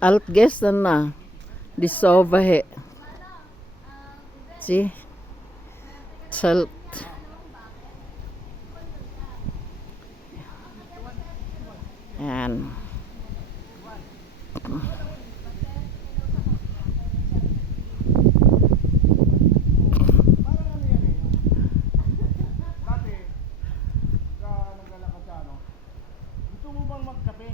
Allt gästerna, de sover här. Se. Tält. Yan. Gusto mo bang magkape?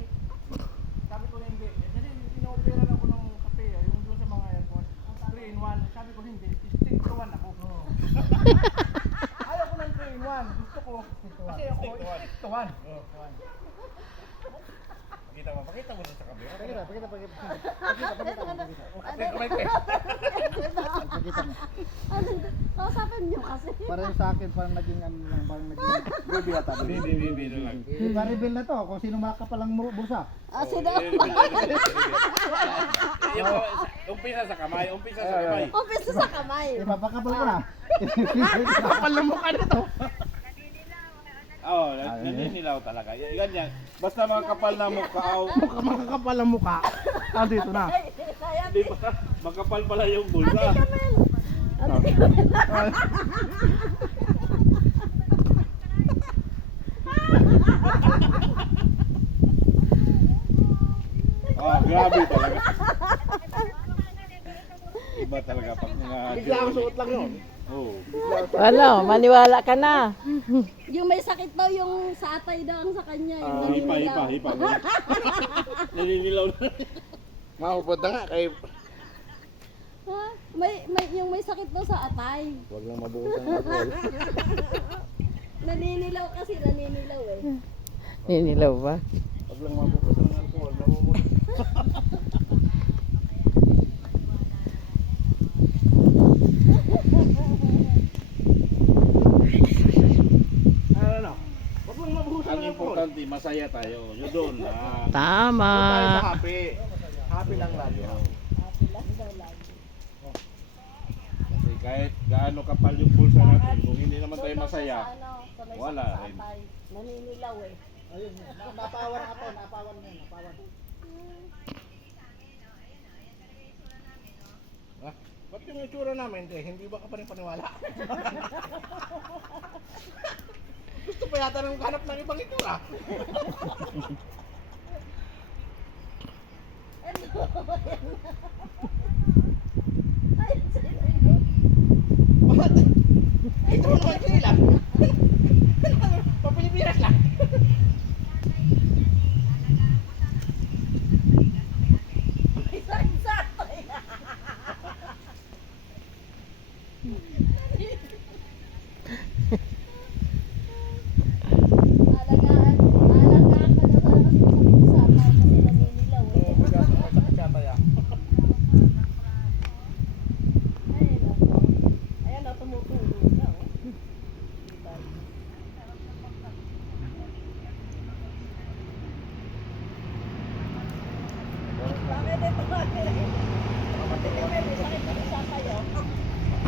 Sabi ko hindi. Kasi ino-opera ako ng kape, yung doon sa mga airport. 3 in 1. Sabi ko hindi. Stick to 1 ako. Ayaw ko ng 3 in 1. Gusto ko. Kasi ako, stick to 1. Pakita mo sa kamera. Pakita. Kausapin niyo kasi. Parang sa akin, parang naging parang naging baby ata. Baby na lang. I-reveal na to kung sino makapalang bursa. Sino? Umpisa sa kamay. Umpisa sa kamay. Ipapakapal ko na. Kapal na mukha na to. Oo, naninilaw talaga. Ganyan. Basta mga kapal na mukha. Makakapal ang mukha. Dito na. Di ba? Makapal pala yung bulsa. Grabe talaga. Iba talaga pag mga... Bigla ang suot lang yun. Oo. Ano, maniwala ka na. Yung may sakit daw yung sa atay daw ang sa kanya. Yung Hipa. Naninilaw na. Mahubod na nga kay... Ha? Yung may sakit daw sa atay. Huwag lang mabuhusan ng alcohol. Naninilaw kasi, naninilaw eh. Ninilaw ba? Huwag lang mabuhusan ng alcohol. Mamumot. Ano? Huwag lang mabuhusan Ang ng alcohol. importante, masaya tayo. Yun doon. Tama. Tayo sa happy. Happy lang lagi. Kasi kahit gaano kapal yung pulsa natin, kung hindi naman tayo masaya, wala rin. Naninilaw eh. Ayun, napawan ako, napawan na, napawan. Ba't yung itsura namin, hindi ba ka pa rin paniwala? Gusto pa yata nang hanap ng ibang itsura. Bakit? Ito mo naman kanila. Papilipinas lang. Alagaan ka daw sana kasi sa atay kasi naninilaw eh. Bigas, may sakit yata yan. Ayan na, tumutulog na oh. Bakit ito? Bakit ito? May sakit